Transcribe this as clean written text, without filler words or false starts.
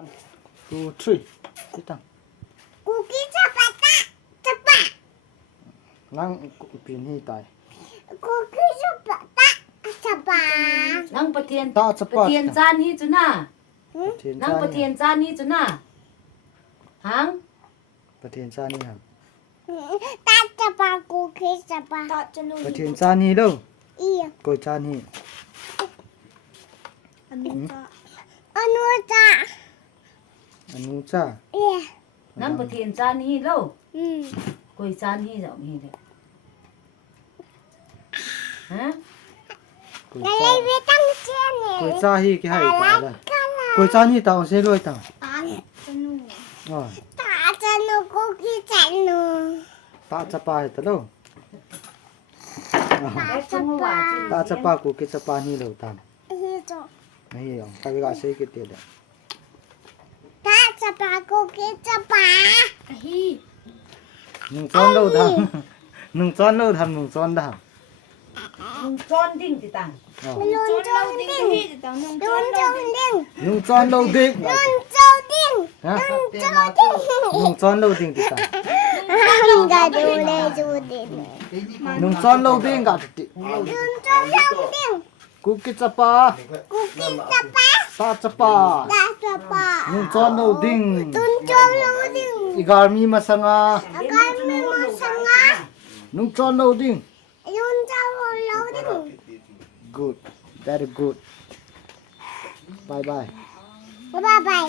2, 3. Sit down. Cookie chapata. Chapa. Nang pin hi tai. Cookie chapata. Chapa. นั่งประเทียน ตาจะ ป ปอ ระ ด เทียนจานนี้จุน่า เทียน นั่ง จา ประเทียนจานนี้จุน่าหาง ประเทียนจานี่ครับ Ta chapa cookie chapa. ประเทียนจานี่เด้อ Iya. กยจานี่ Anu cha. อนุจ้า Iya. นั่งประเทียนจานนี้แล้ว Hmm. กุยจานนี้จะมีเลยฮะ กย Nalai betang chene. กยจาhi ki hai ta la กยจานี่ตาเซลอยตา Anu. อ๋อ Ta chanu cookie chanu. ตาจะปาให้ตะโล ได้จังหวะ ตาจะปากูกิจะปานี่โลตาม Hito. ไม่ยอมตาก็เซกิเตเด Ta chapa cookie chapa. Hi. นุ่งซ้อนโลทำนุ่งซ้อนโลทำนุ่งซ้อนดา มึงจ้อนดิ่งติตัง อ๋อ Lun chong ding. Lun chong ding. นุ่งซ้อนโลดิก Lun chong ding. ฮะ Lun chong ding. นุ่งซ้อนโลดิงติตา Ga du le du ding. นุ่งซ้อนโลดิงกัดติ Lun chong ding. กูกิจะปา Cookie chapa. ตาจะปา Ta chapa. นุ่งซ้อนโลดิง Lun chong ding. อีกามีมาสังอา Akan me masanga. นุ่งซ้อนโลดิง Lun chong ding. good very good bye bye Bye bye.